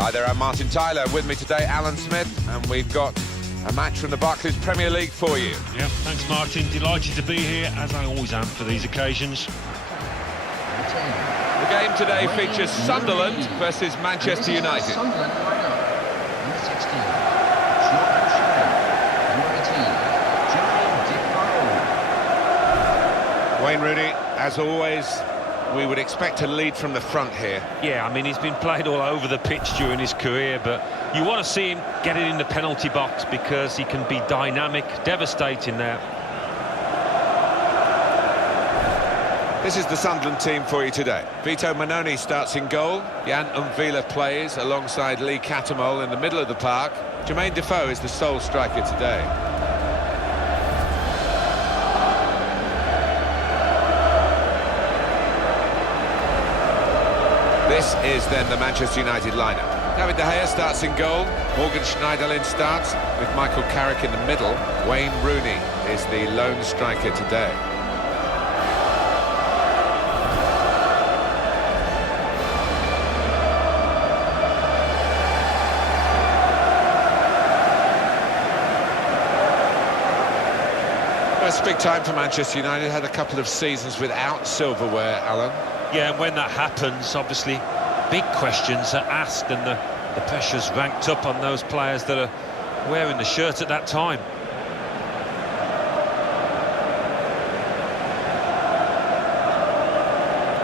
Hi there, I'm Martin Tyler. With me today, Alan Smith, and we've got a match from the Barclays Premier League for you. Yeah, thanks Martin. Delighted to be here, as I always am for these occasions. The game today features Sunderland versus Manchester United. Sunderland lineup. Number 16, Jordan Shea. Number 18, Jeremy Defoe. Wayne Rooney, as always, we would expect a lead from the front here. Yeah, I mean, he's been played all over the pitch during his career, but you want to see him get it in the penalty box because he can be dynamic, devastating there. This is the Sunderland team for you today. Vito Mannone starts in goal. Jan Umvila plays alongside Lee Catamol in the middle of the park. Jermaine Defoe is the sole striker today. This is then the Manchester United lineup. David De Gea starts in goal. Morgan Schneiderlin starts with Michael Carrick in the middle. Wayne Rooney is the lone striker today. It's a big time for Manchester United. Had a couple of seasons without silverware, Alan. Yeah, and when that happens, obviously, big questions are asked and the pressure's ranked up on those players that are wearing the shirt at that time.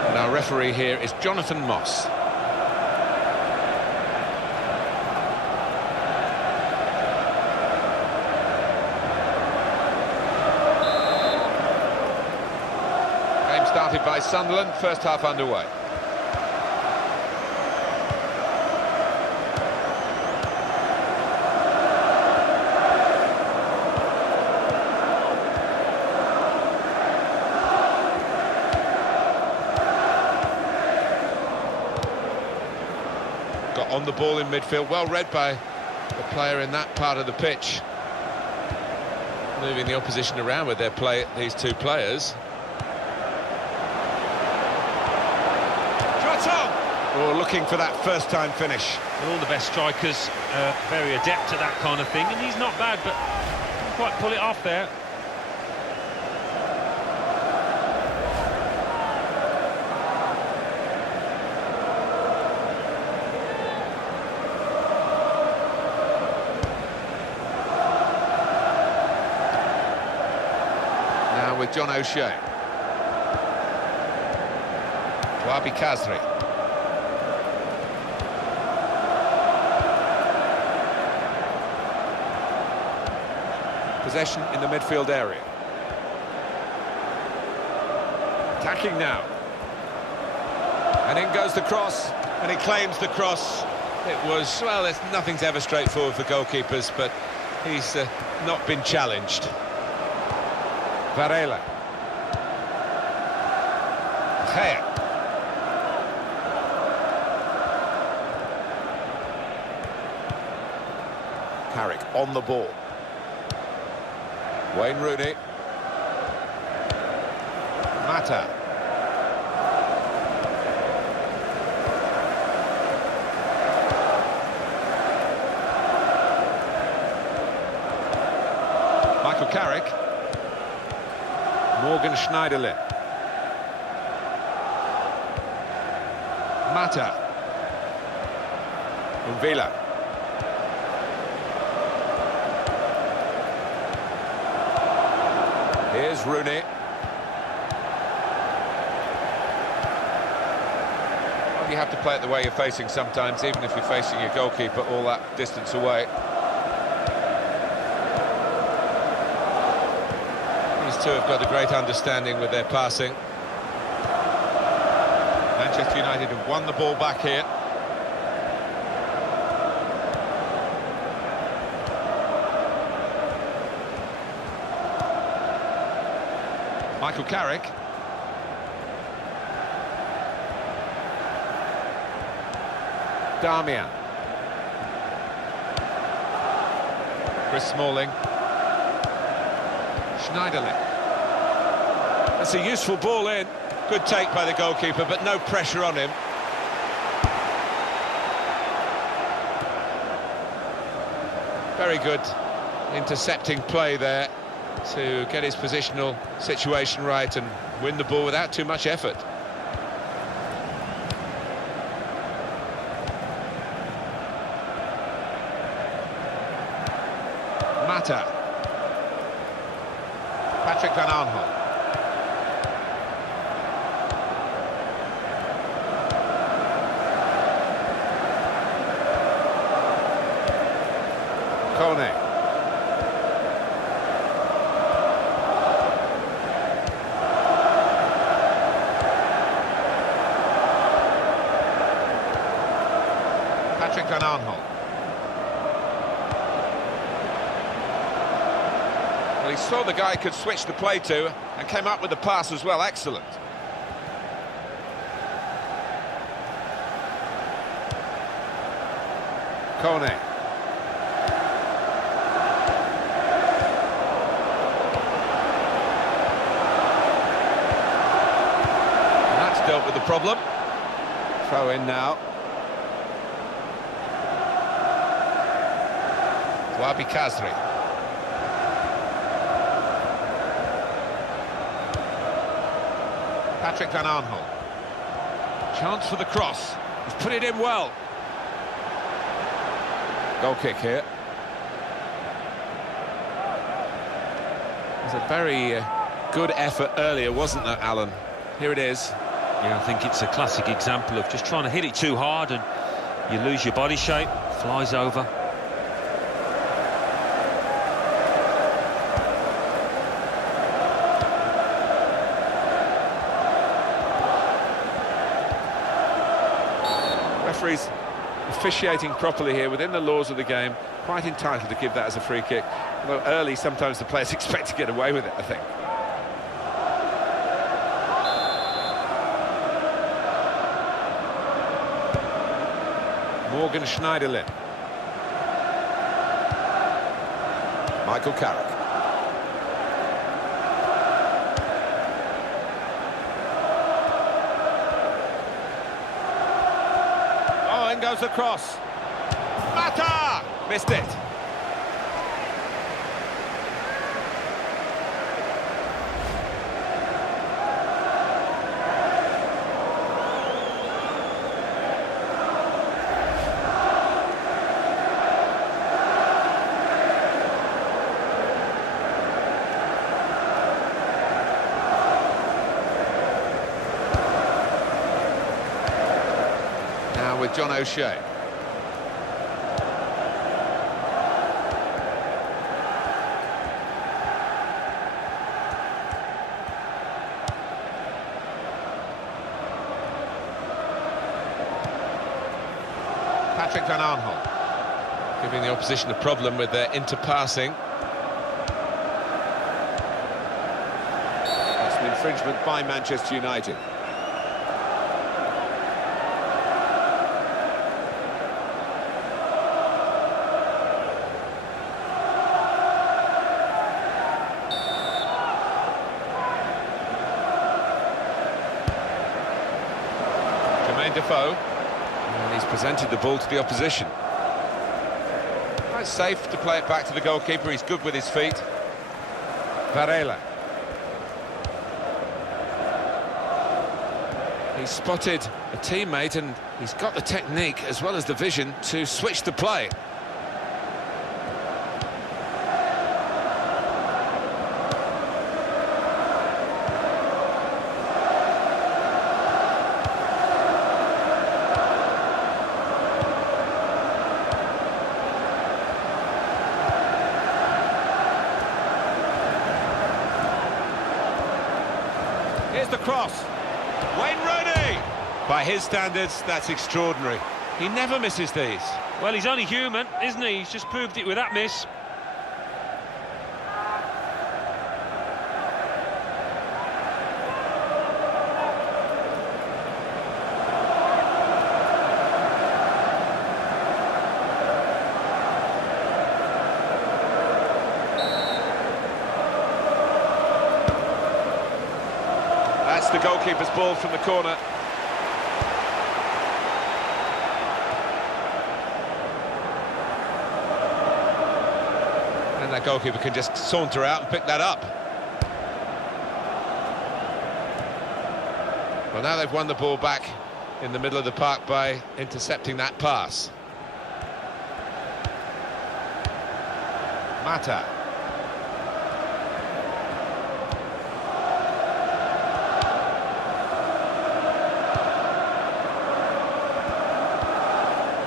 And our referee here is Jonathan Moss. Started by Sunderland, first half underway. Got on the ball in midfield, well read by the player in that part of the pitch. Moving the opposition around with these two players. Or looking for that first-time finish. And all the best strikers are very adept at that kind of thing, and he's not bad, but didn't quite pull it off there. Now with John O'Shea. Wabi Kazri. Possession in the midfield area. Attacking now. And in goes the cross, and he claims the cross. It was, well, nothing's ever straightforward for goalkeepers, but he's not been challenged. Varela. Gea. Carrick on the ball. Wayne Rooney. Mata. Michael Carrick. Morgan Schneiderlin. Mata. Umvila. Here's Rooney. Well, you have to play it the way you're facing sometimes, even if you're facing your goalkeeper all that distance away. These two have got a great understanding with their passing. Manchester United have won the ball back here. Michael Carrick. Darmian. Chris Smalling. Schneiderlin. That's a useful ball in. Good take by the goalkeeper, but no pressure on him. Very good intercepting play there to get his positional situation right and win the ball without too much effort. Mata. Patrick Van Aanholt. Kone. Patrick Van Aanholt. Well, he saw the guy could switch the play to and came up with the pass as well. Excellent. Kone. Dealt with the problem. Throw in now. Wabi Kazri. Patrick Van Aanholt. Chance for the cross. He's put it in well. Goal kick here. It was a very good effort earlier, wasn't there, Alan? Here it is. Yeah, I think it's a classic example of just trying to hit it too hard and you lose your body shape, flies over. Referee's officiating properly here within the laws of the game, quite entitled to give that as a free kick. Although early, sometimes the players expect to get away with it, I think. Morgan Schneiderlin. Michael Carrick. Oh, in goes the cross. Mata! Missed it. With John O'Shea. Patrick Van Aanholt giving the opposition a problem with their interpassing. That's an infringement by Manchester United. Defoe, and he's presented the ball to the opposition. Quite safe to play it back to the goalkeeper. He's good with his feet. Varela. He's spotted a teammate and he's got the technique as well as the vision to switch the play. Here's the cross. Wayne Rooney! By his standards, that's extraordinary. He never misses these. Well, he's only human, isn't he? He's just proved it with that miss. That's the goalkeeper's ball from the corner. that goalkeeper can just saunter out and pick that up. Well, now they've won the ball back in the middle of the park by intercepting that pass. Mata.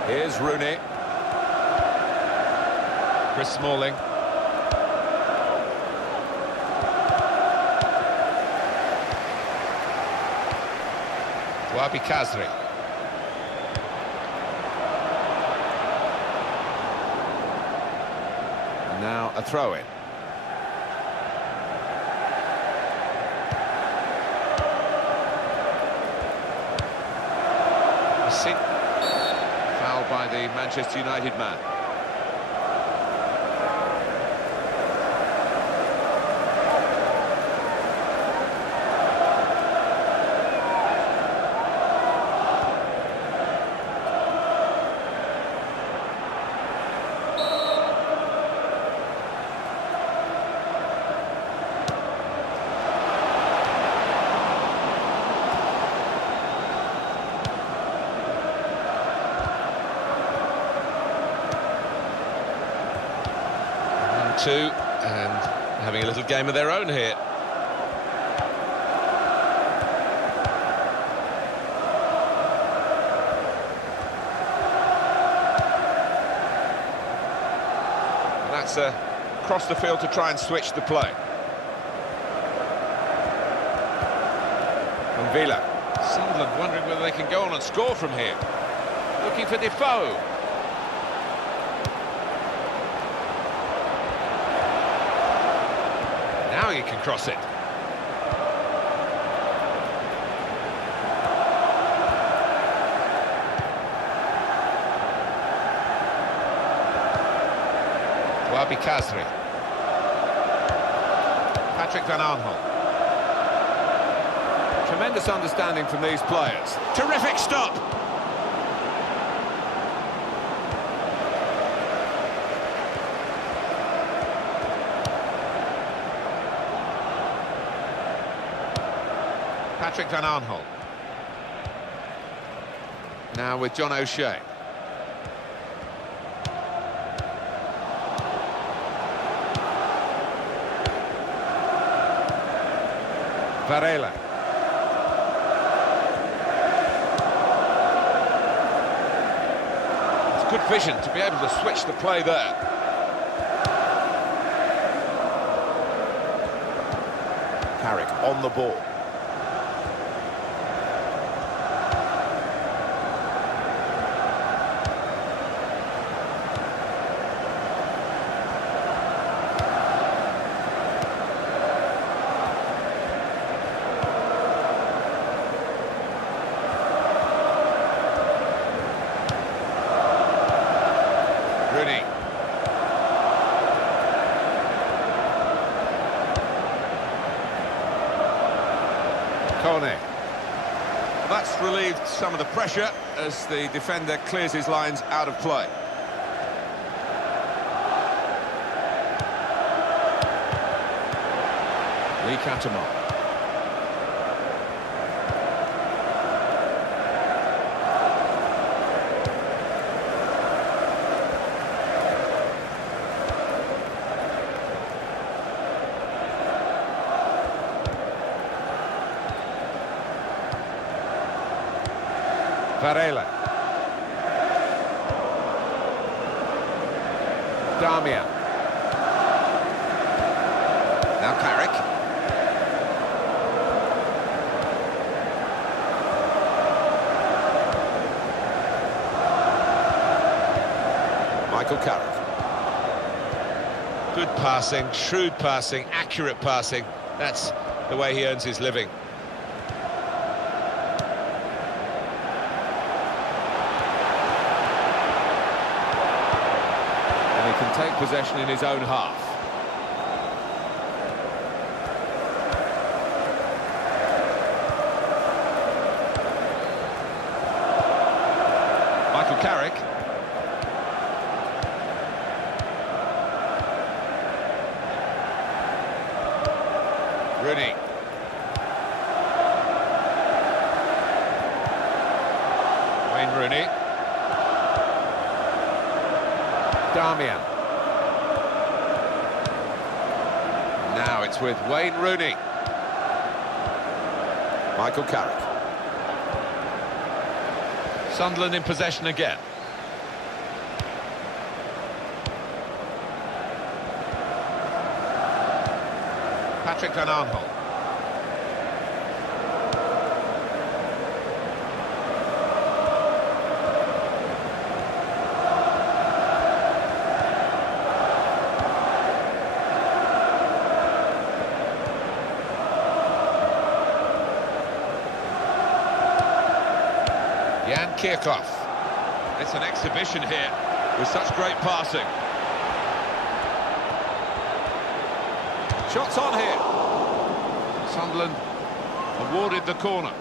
Here's Rooney. Chris Smalling. Wabi Kazri. And now a throw-in. Foul by the Manchester United man. Two, and having a little game of their own here. And that's across the field to try and switch the play. From Villa. Sunderland wondering whether they can go on and score from here. Looking for Defoe. Now he can cross it. Wabi Kazri. Patrick Van Aanholt. Tremendous understanding from these players. Terrific stop. Patrick Van Aanholt. Now with John O'Shea. Varela. It's good vision to be able to switch the play there. Carrick on the ball. Rooney. Kone. That's relieved some of the pressure as the defender clears his lines out of play. Lee Catamon. Varela. Damian. Now Carrick. Michael Carrick. Good passing, shrewd passing, accurate passing. That's the way he earns his living. Can take possession in his own half. Michael Carrick. Rooney. Damian. Now it's with Wayne Rooney. Michael Carrick. Sunderland in possession again. Patrick Van Aanholt. Jan Kirchhoff. It's an exhibition here with such great passing. Shots on here. Sunderland awarded the corner.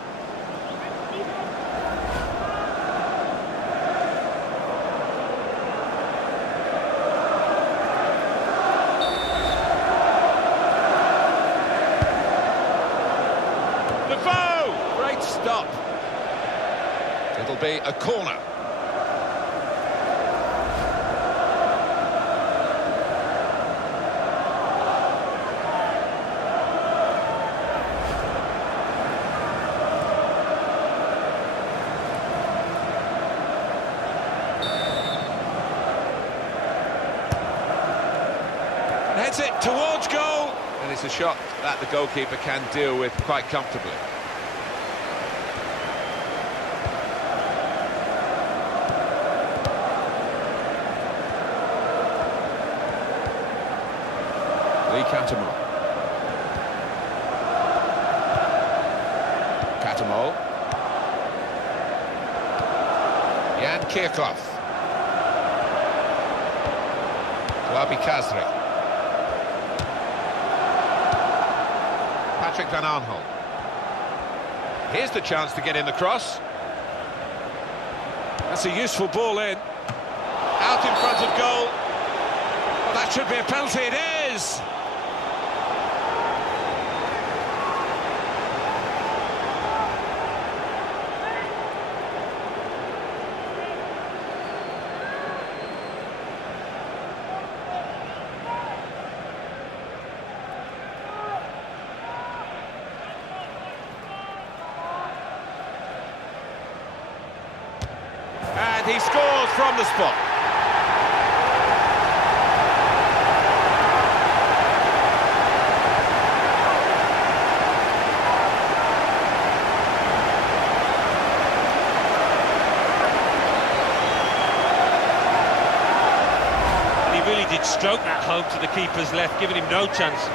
Defoe! Great stop. It'll be a corner. Heads it towards goal, and it's a shot that the goalkeeper can deal with quite comfortably. Catamol. Catamol. Jan Kirchhoff. Wabi Kazri. Patrick Van Aanholt. Here's the chance to get in the cross. That's a useful ball in. Out in front of goal. Well, that should be a penalty. It is! And he scores from the spot. He really did stroke that home to the keeper's left, giving him no chance.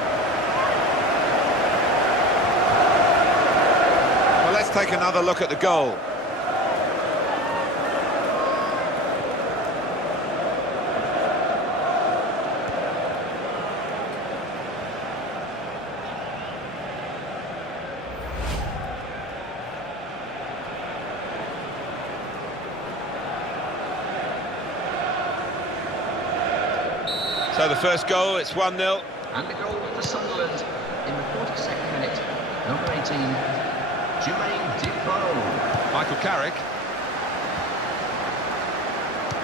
Well, let's take another look at the goal. So the first goal, it's 1-0. And the goal for Sunderland in the 42nd minute. Number 18, Jermaine Defoe. Michael Carrick.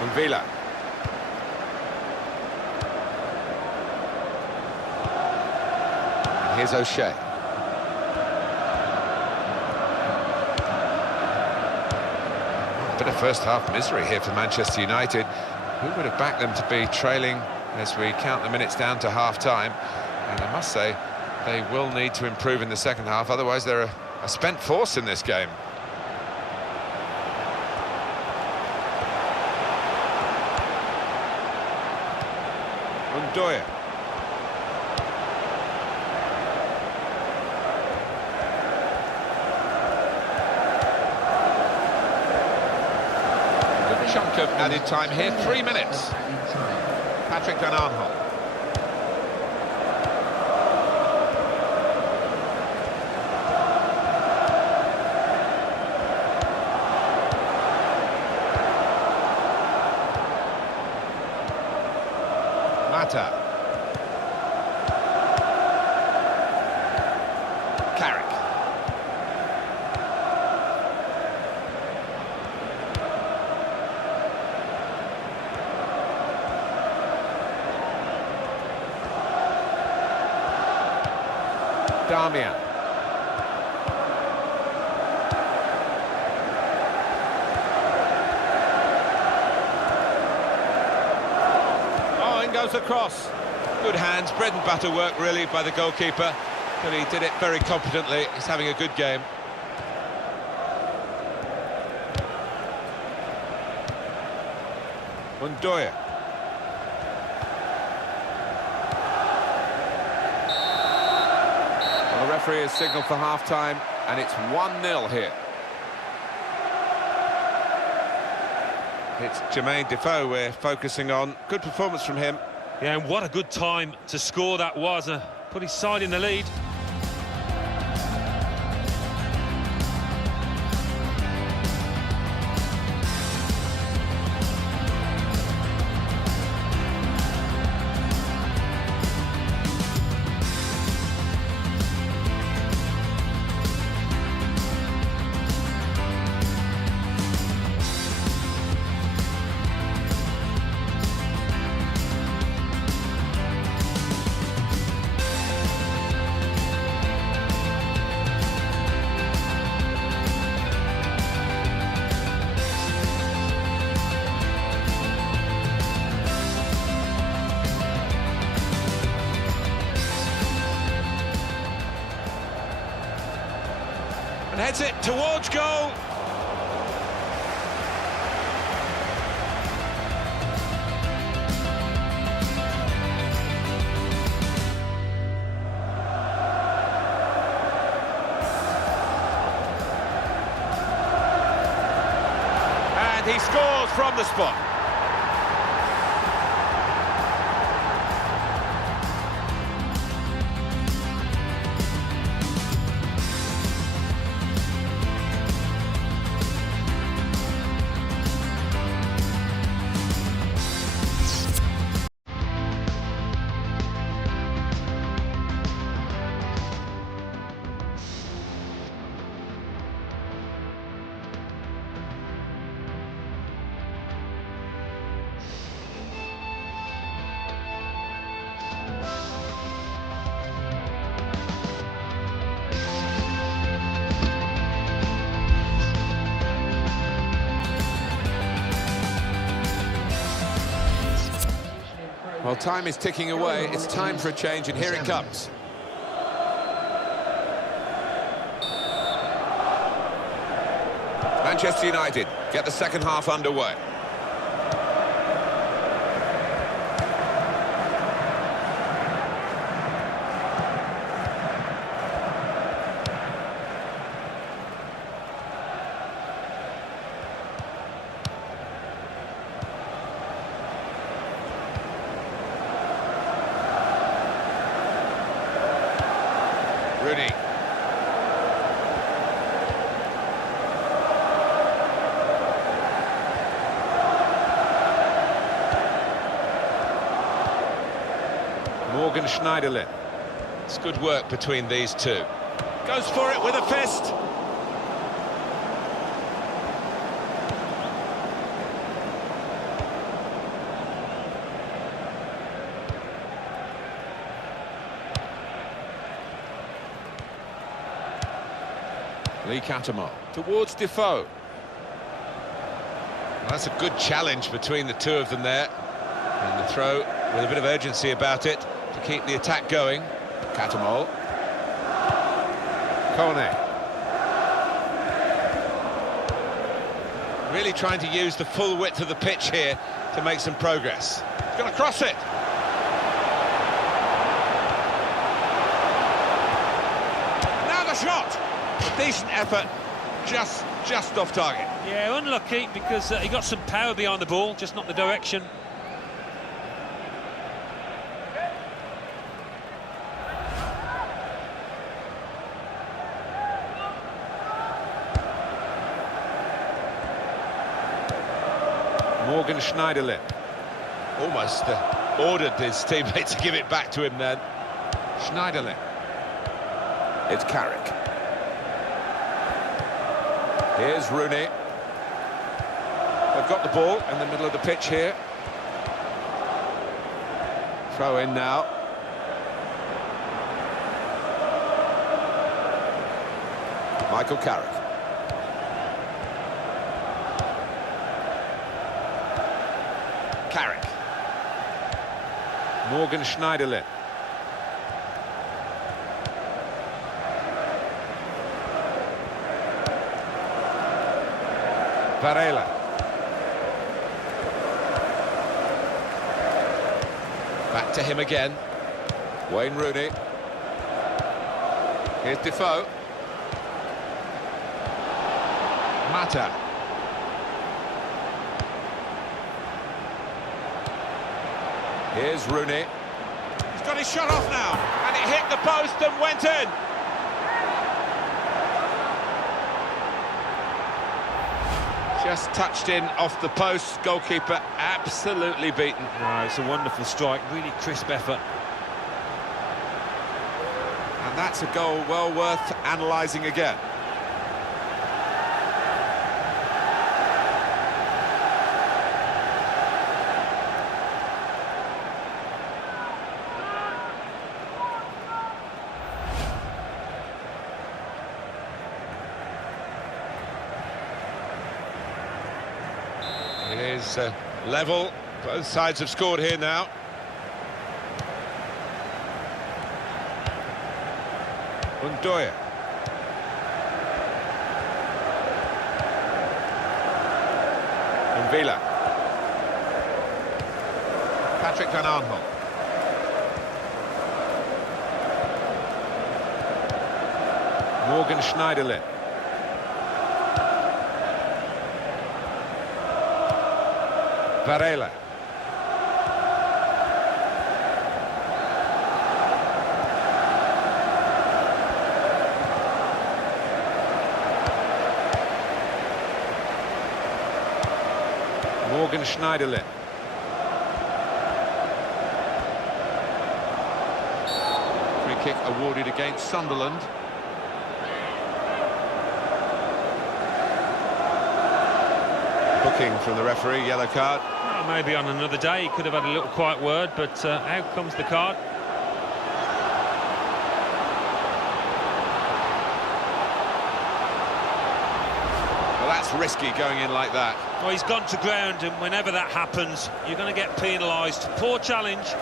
And Villa. And here's O'Shea. A bit of first half misery here for Manchester United. Who would have backed them to be trailing as we count the minutes down to half-time? And I must say, they will need to improve in the second half, otherwise they're a spent force in this game. Undoya. Good chunk of added time here, 3 minutes. Patrick Van Aanholt. Mata. Carrick. Damian. Oh, in goes the cross. Good hands, bread and butter work really by the goalkeeper, but he did it very competently. He's having a good game. Montoya. Well, the referee has signalled for half-time, and it's 1-0 here. It's Jermaine Defoe we're focusing on. Good performance from him. Yeah, and what a good time to score that was. Put his side in the lead. And heads it towards goal. And he scores from the spot. Well, time is ticking away. It's time for a change, and here it comes. Manchester United get the second half underway. Rooney. Morgan Schneiderlin. It's good work between these two. Goes for it with a fist. Lee Catamol towards Defoe. Well, that's a good challenge between the two of them there. And the throw with a bit of urgency about it to keep the attack going. Catamol. Kone. Really trying to use the full width of the pitch here to make some progress. He's going to cross it. Now the shot. A decent effort, just off target. Yeah, unlucky because he got some power behind the ball, just not the direction. Morgan Schneiderlin almost ordered his teammate to give it back to him then. Schneiderlin. It's Carrick. Here's Rooney. They've got the ball in the middle of the pitch here. Throw in now. Michael Carrick. Carrick. Morgan Schneiderlin. Varela. Back to him again. Wayne Rooney. Here's Defoe. Mata. Here's Rooney. He's got his shot off now, and it hit the post and went in. Just touched in off the post. Goalkeeper absolutely beaten. No, it's a wonderful strike, really crisp effort. And that's a goal well worth analysing again. It is level. Both sides have scored here now. Undoya. Villa. Patrick Van Aanholt. Morgan Schneiderlin. Varela. Morgan Schneiderlin. Free kick awarded against Sunderland. Booking from the referee, yellow card. Well, maybe on another day he could have had a little quiet word, but out comes the card. Well, that's risky going in like that. Well, he's gone to ground, and whenever that happens, you're going to get penalised. Poor challenge.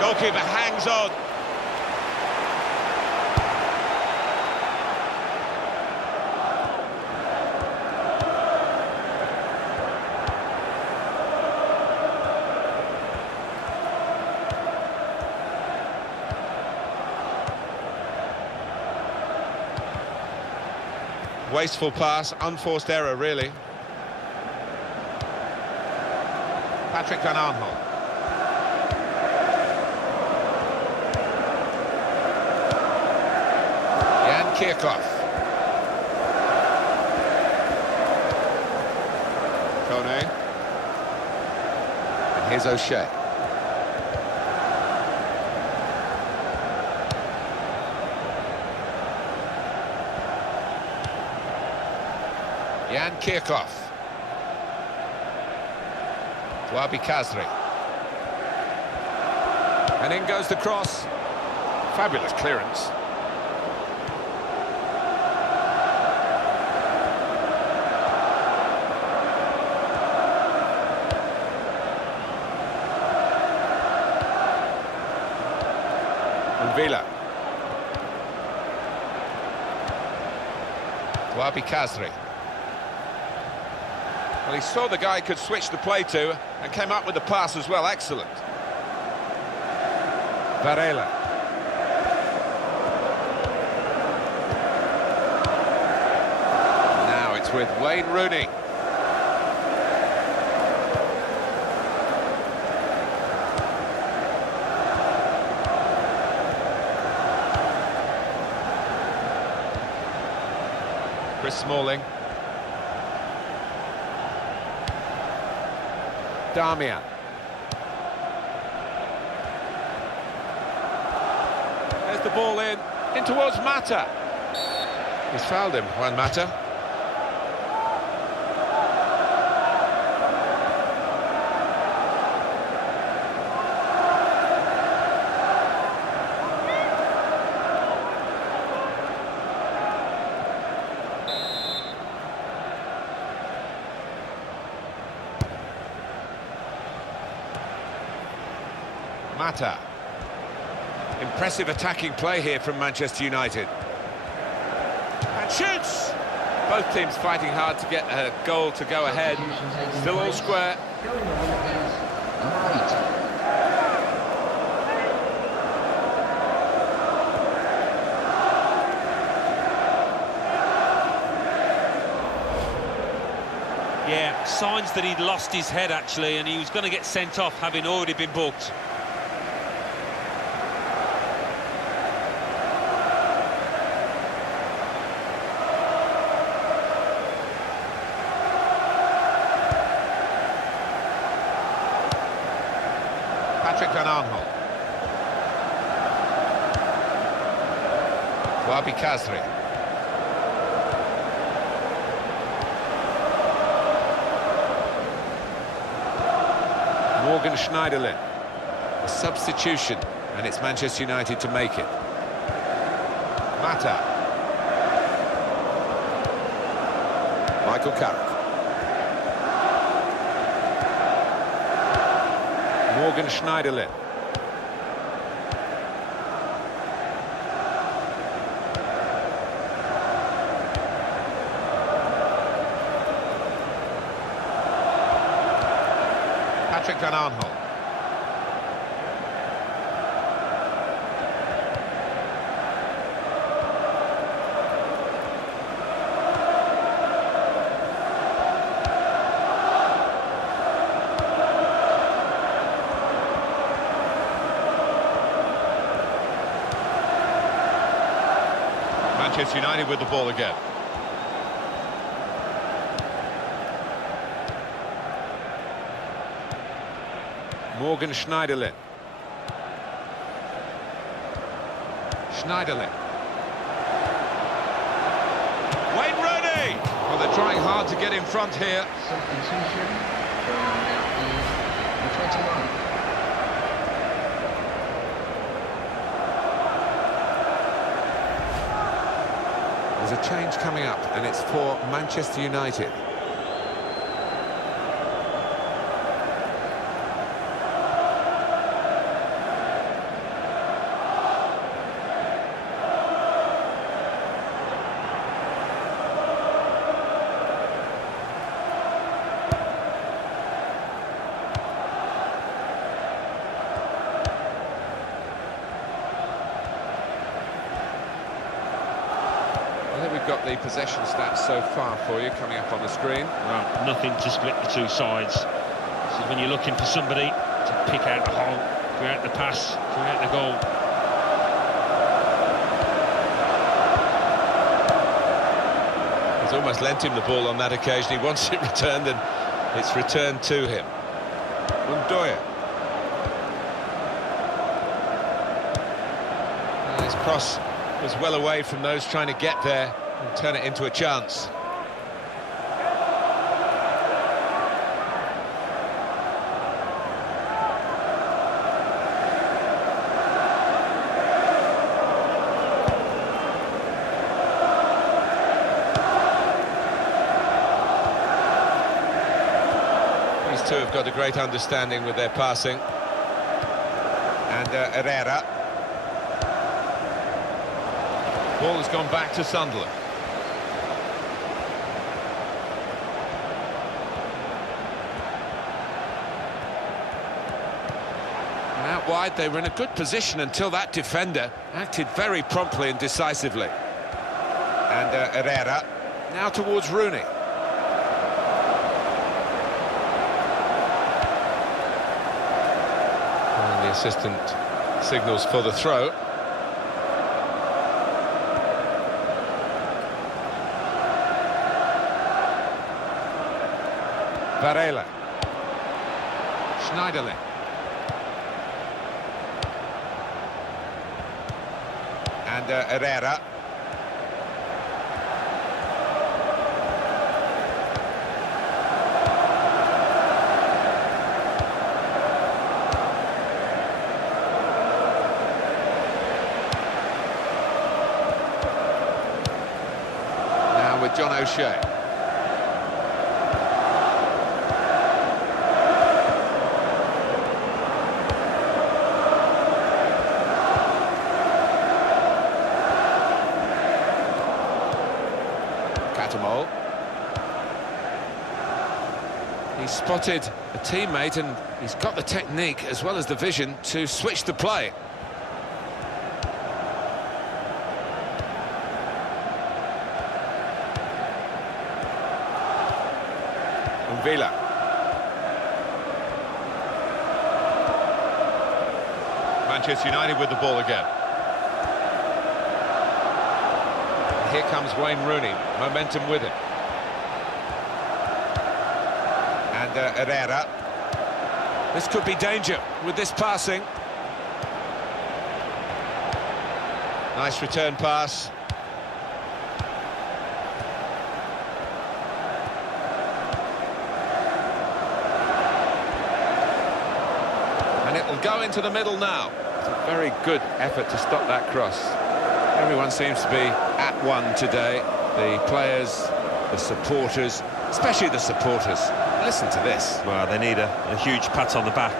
Goalkeeper hangs on. Wasteful pass, unforced error, really. Patrick Van Aanholt. Kirchhoff. Kone. And here's O'Shea. Jan Kirchhoff. Wabi Kazri. And in goes the cross. Fabulous clearance. Villa. Wabi Kazri. Well, he saw the guy could switch the play to and came up with the pass as well. Excellent. Varela. Now it's with Wayne Rooney. Chris Smalling. Damian. There's the ball in towards Mata. He's fouled him, Juan Mata. Mata. Impressive attacking play here from Manchester United. And shoots! Both teams fighting hard to get a goal to go ahead. Still all square. Going on is number 8. Yeah, signs that he'd lost his head, actually, and he was going to get sent off, having already been booked. Patrick Van Aanholt. Wabi Kazri. Morgan Schneiderlin. A substitution, and it's Manchester United to make it. Mata. Michael Carrick. Morgan Schneiderlin. Patrick Van Aanholt. Manchester United with the ball again. Morgan Schneiderlin. Schneiderlin. Wayne Rooney! Well, they're trying hard to get in front here. Substitution. Going on now is number 21. There's a change coming up, and it's for Manchester United. Got the possession stats so far for you coming up on the screen. Well, nothing to split the two sides. This is when you're looking for somebody to pick out the hole, create the pass, create the goal. He's almost lent him the ball on that occasion. He wants it returned, and it's returned to him. Undoya. His cross was well away from those trying to get there and turn it into a chance. These two have got a great understanding with their passing. And Herrera. Ball has gone back to Sunderland. And out wide, they were in a good position until that defender acted very promptly and decisively. And Herrera now towards Rooney. And the assistant signals for the throw. Varela. Schneiderlin. And Herrera. Now with John O'Shea. He spotted a teammate and he's got the technique as well as the vision to switch the play. Villa. Manchester United with the ball again. Here comes Wayne Rooney, momentum with him. And Herrera. This could be danger with this passing. Nice return pass. And it will go into the middle now. It's a very good effort to stop that cross. Everyone seems to be at one today. The players, the supporters, especially the supporters. Listen to this. Well, they need a huge pat on the back,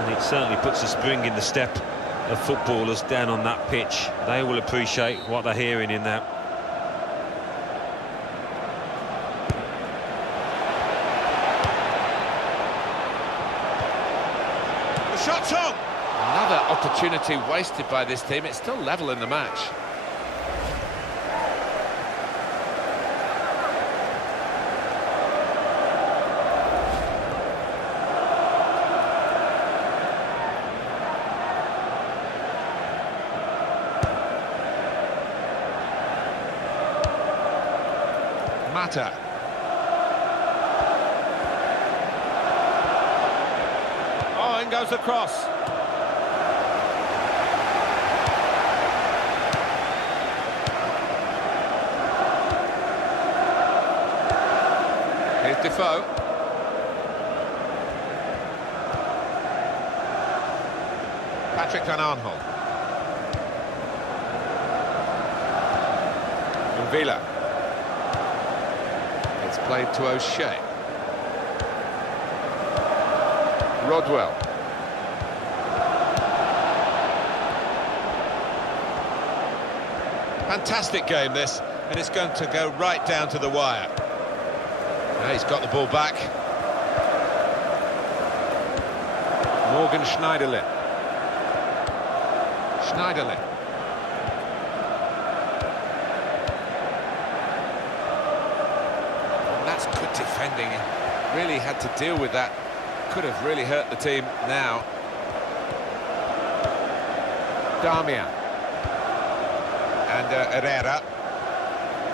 and it certainly puts a spring in the step of footballers down on that pitch. They will appreciate what they're hearing in there. The shot's on! Another opportunity wasted by this team. It's still level in the match. Mata. Oh, in goes the cross. Here's Defoe. Patrick Van Aanholt. And Villa. It's played to O'Shea. Rodwell. Fantastic game this, and it's going to go right down to the wire. Now he's got the ball back. Morgan Schneiderlin. Schneiderlin. That's good defending. Really had to deal with that. Could have really hurt the team now. Damian. And Herrera.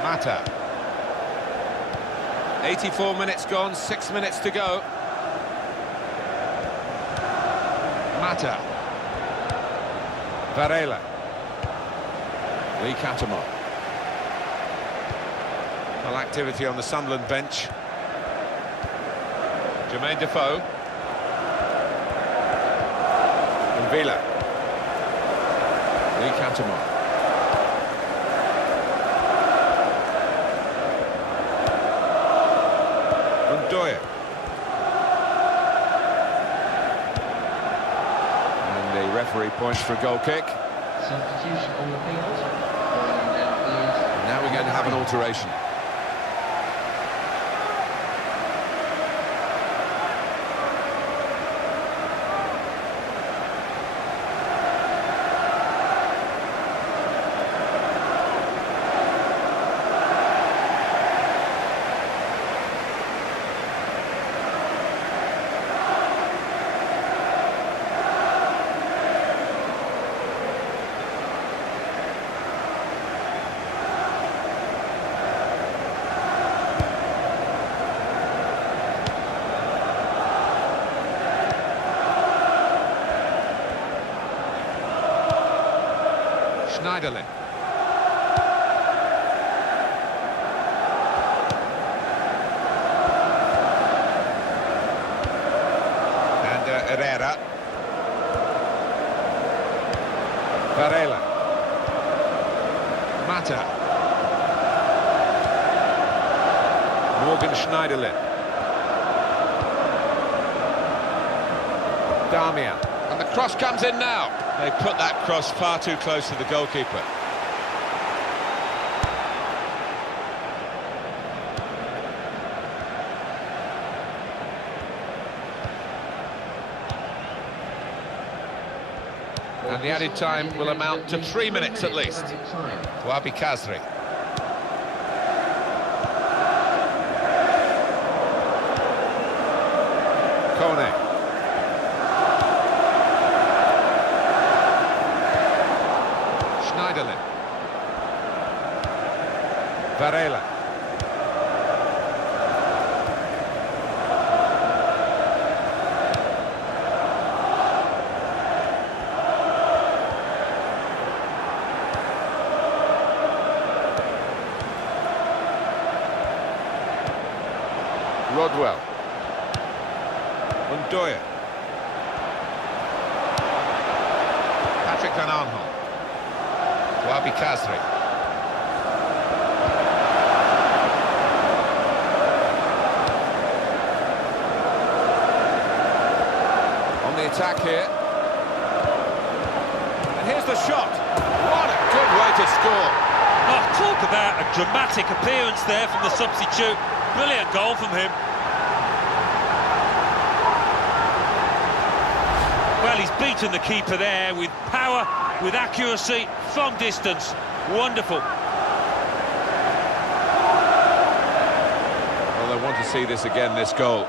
Mata. 84 minutes gone, 6 minutes to go. Mata. Varela. Lee Catamont. Well, activity on the Sunderland bench. Jermaine Defoe. And Villa. Lee Catamont. Undoya. And the referee points for a goal kick. Substitution on the field. Now we're going to have an alteration. Schneiderlin. And Herrera. Varela. Mata. Morgan Schneiderlin. Damian. And the cross comes in now. They put that cross far too close to the goalkeeper. And the added time will amount to 3 minutes at least. Wabi Kazri. Kone. Schneiderlin. Varela. Rodwell. Undoya. Patrick Van Aanholt. Wabi Kazri. On the attack here. And here's the shot. What a good way to score. Oh, talk about a dramatic appearance there from the substitute. Brilliant goal from him. Well, he's beaten the keeper there with power, with accuracy, from distance. Wonderful. Well, they want to see this again, this goal.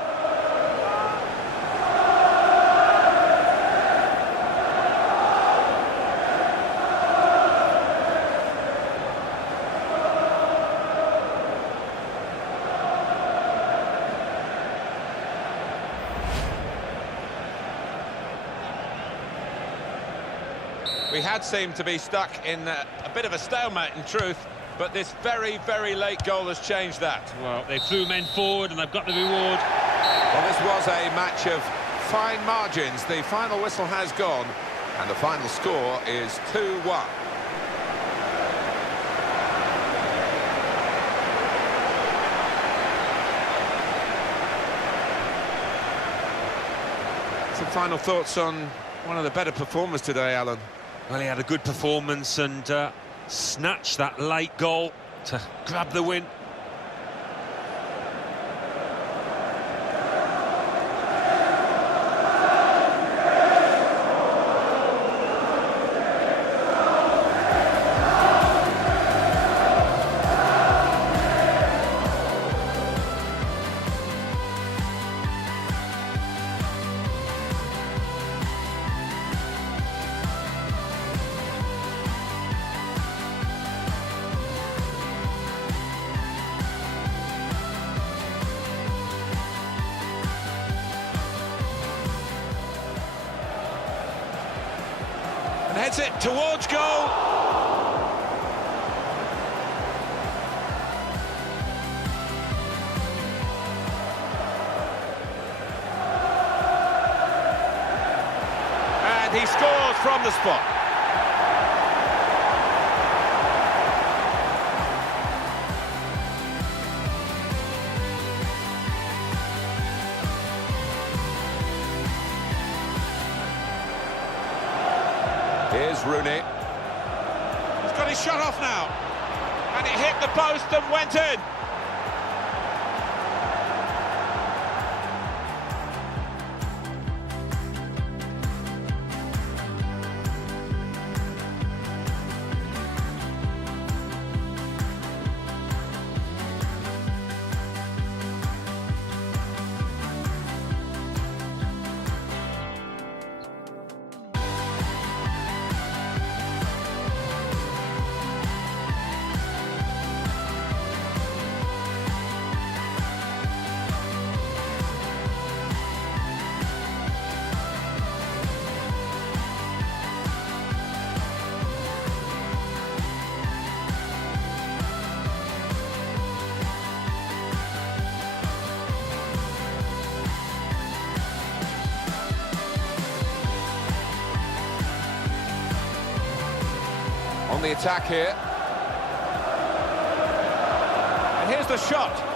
We had seemed to be stuck in a bit of a stalemate in truth, but this very, very late goal has changed that. Well, they threw men forward and they've got the reward. Well, this was a match of fine margins. The final whistle has gone, and the final score is 2-1. Some final thoughts on one of the better performers today, Alan. Well, he had a good performance and snatched that late goal to grab the win. Heads it towards goal. And he scores from the spot. Here's Rooney. He's got his shot off now. And it hit the post and went in. On the attack here. And here's the shot.